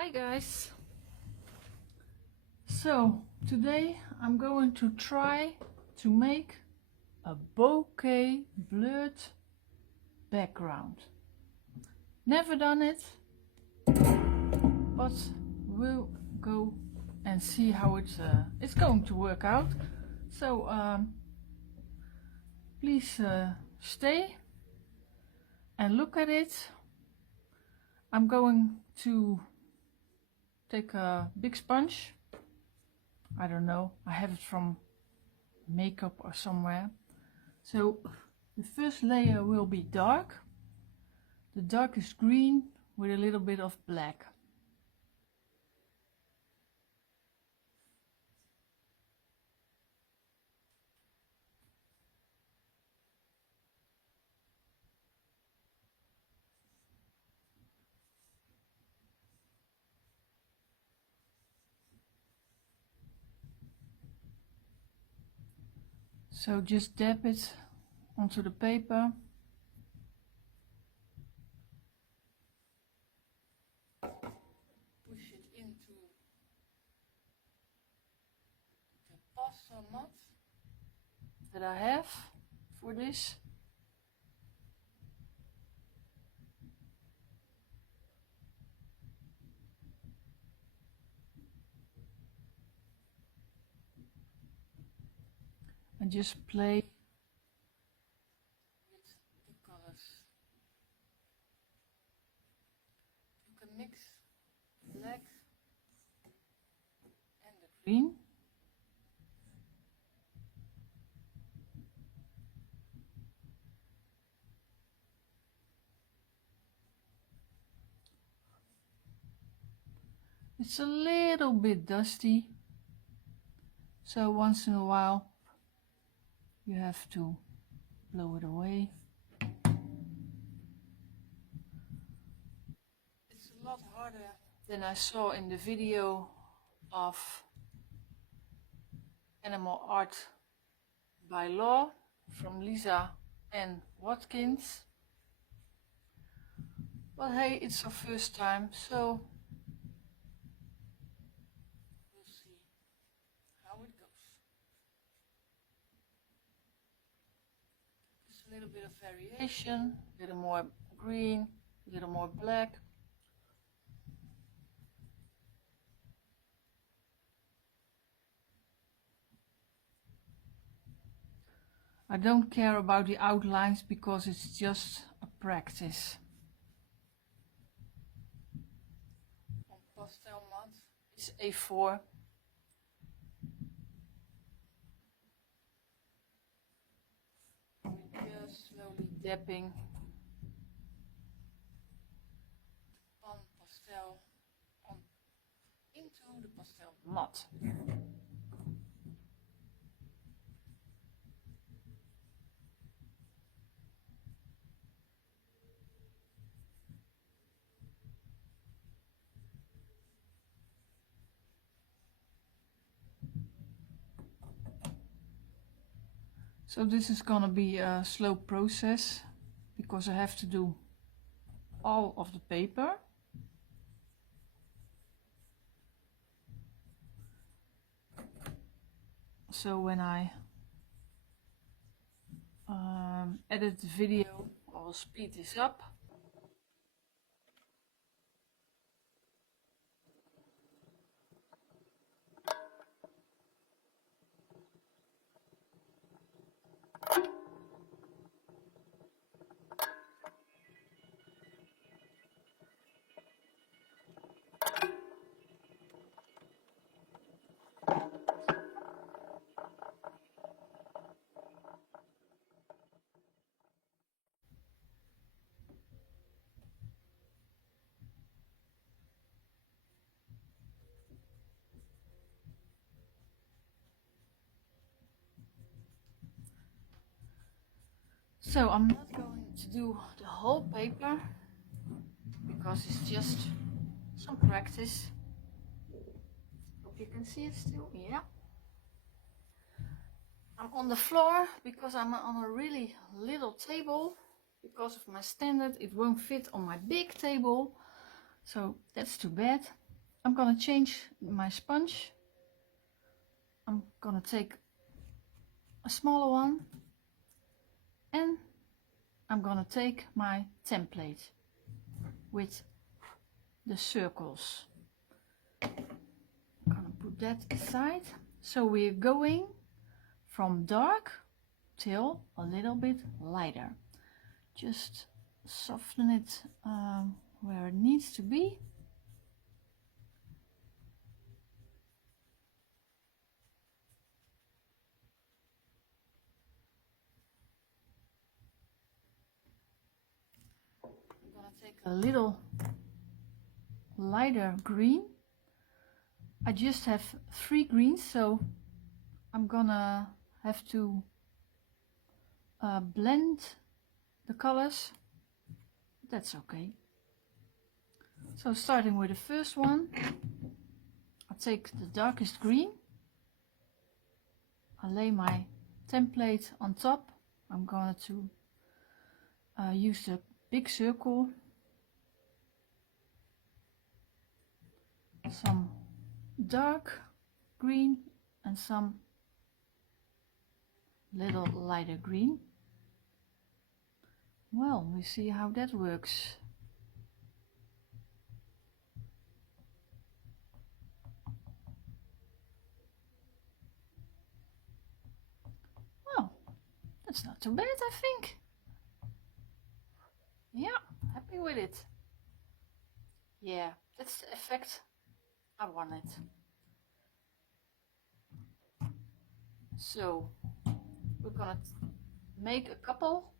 Hi guys! So today I'm going to try to make a bokeh blurred background. Never done it, but we'll go and see how it's going to work out. So please stay and look at it. I'm going to take a big sponge. I don't know, I have it from makeup or somewhere. So the first layer will be dark. The darkest green with a little bit of black. So just dab it onto the paper. Push it into the pastel mat that I have for this. And just play with the colors. You can mix black and the green. It's a little bit dusty, so once in a while you have to blow it away. It's a lot harder than I saw in the video of Animal Art by Law from Lisa and Watkins. But hey, it's our first time, so we'll see how it goes. Just a little bit of variation, a little more green, a little more black. I don't care about the outlines because it's just a practice. On pastel mat, it's A4. We're just slowly dabbing the pan pastel into the pastel mat. So this is gonna be a slow process because I have to do all of the paper. So when I edit the video, I will speed this up. So I'm not going to do the whole paper because it's just some practice. Hope you can see it still. Yeah. I'm on the floor because I'm on a really little table. Because of my standard, it won't fit on my big table. So that's too bad. I'm gonna change my sponge. I'm gonna take a smaller one and I'm gonna take my template with the circles. I'm gonna put that aside. So we're going from dark till a little bit lighter. Just soften it where it needs to be. I'm gonna take a little lighter green. I just have 3 greens, so I'm gonna have to blend the colors. That's okay. So starting with the first one, I'll take the darkest green. I'll lay my template on top. I'm going to use the big circle, some dark green and some little lighter green. Well, we see how that works. Well, that's not too bad, I think. Yeah, happy with it. Yeah, that's the effect I wanted. So we're gonna make a couple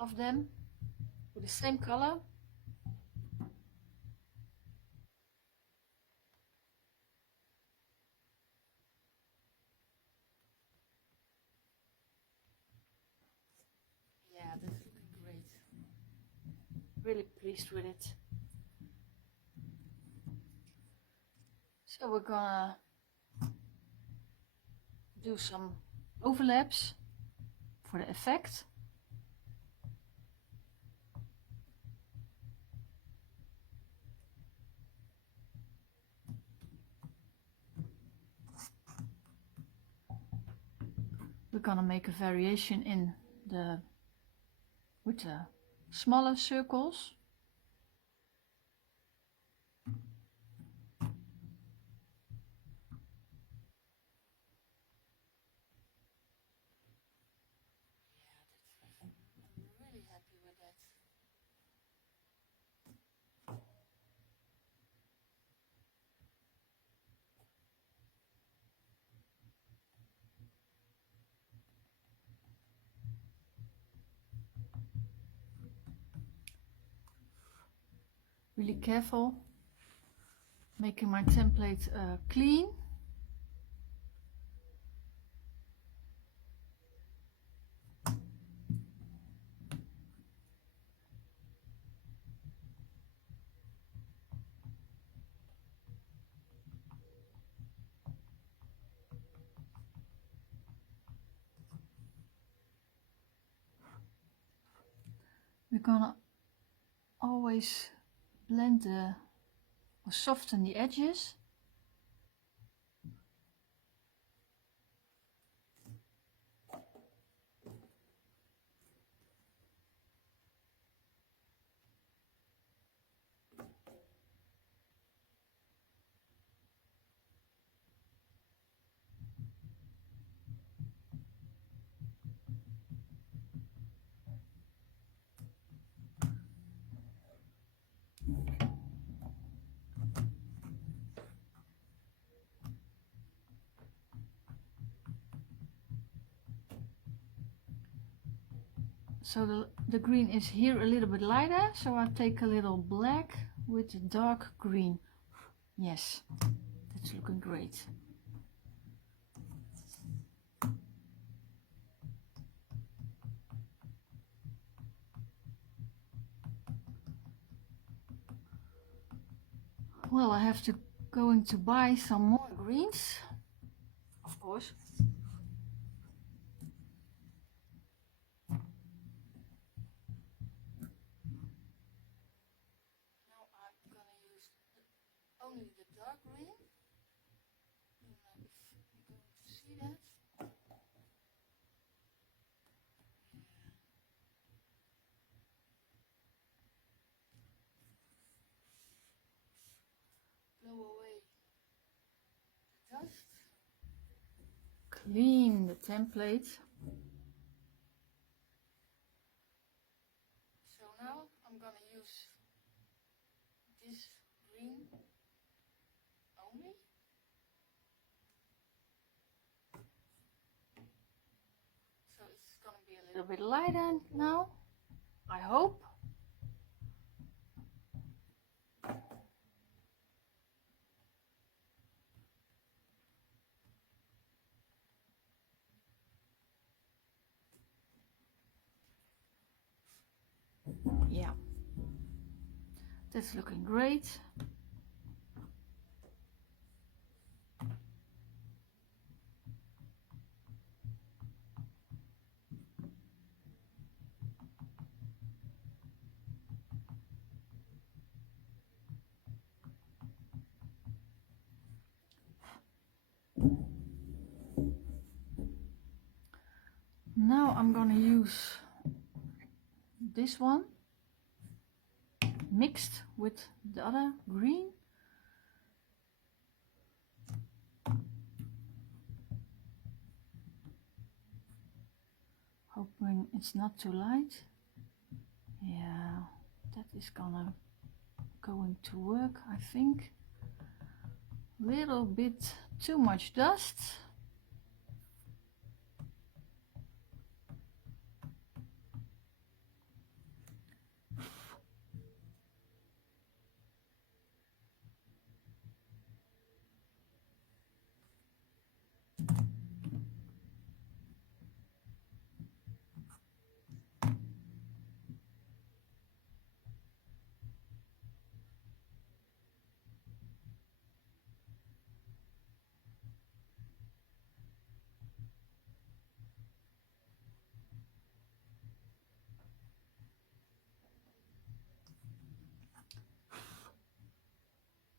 of them with the same color. Yeah, that's looking great. Really pleased with it. So we're gonna do some overlaps for the effect. We're gonna make a variation in the with the smaller circles. I'm really happy with that. Really careful making my template clean. We're gonna always blend the or soften the edges. So the green is here a little bit lighter, so I'll take a little black with the dark green. Yes, that's looking great. Well, I have to going to buy some more greens, of course. Now I'm gonna use just clean the template. So now I'm gonna use this green only. So it's gonna be a little bit lighter now, I hope. Yeah, that's looking great. Now I'm gonna use this one mixed with the other green. Hoping it's not too light. Yeah, that is going to work, I think. Little bit too much dust.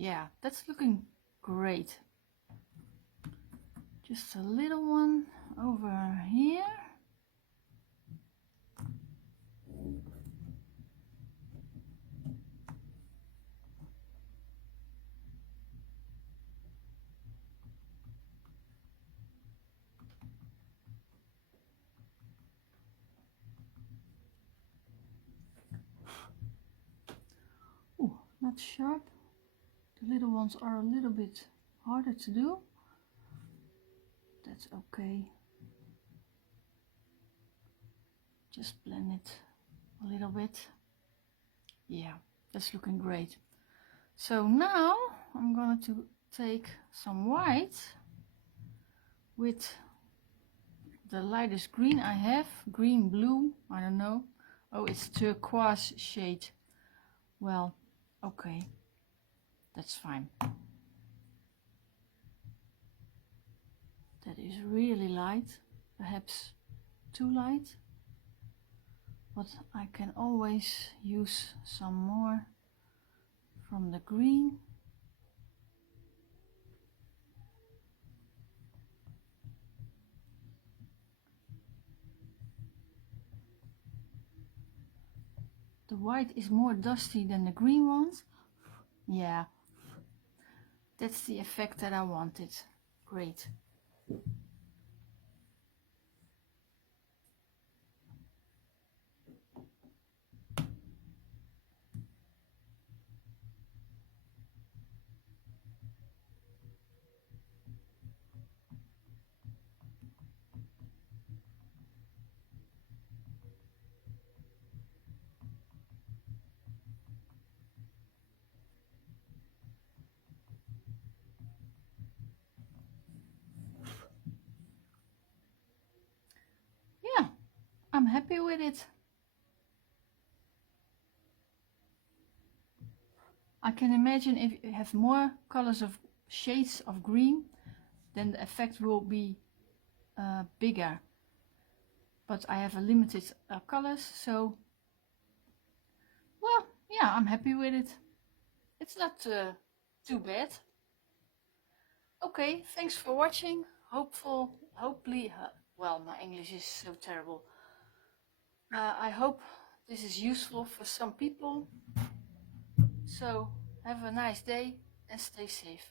Yeah, that's looking great. Just a little one over here. Ooh, not sharp. The little ones are a little bit harder to do. That's okay. Just blend it a little bit. Yeah, that's looking great. So now I'm going to take some white with the lightest green I have, green blue, I don't know. Oh, it's turquoise shade. Well, okay, that's fine. That is really light, perhaps too light, but I can always use some more from the green. The white is more dusty than the green ones. Yeah, that's the effect that I wanted. Great. Yeah, I'm happy with it. I can imagine if you have more colors of shades of green, then the effect will be bigger. But I have a limited colors, so well, yeah, I'm happy with it. It's not too bad. Okay, thanks for watching. Hopefully, well, my English is so terrible. I hope this is useful for some people. So have a nice day and stay safe.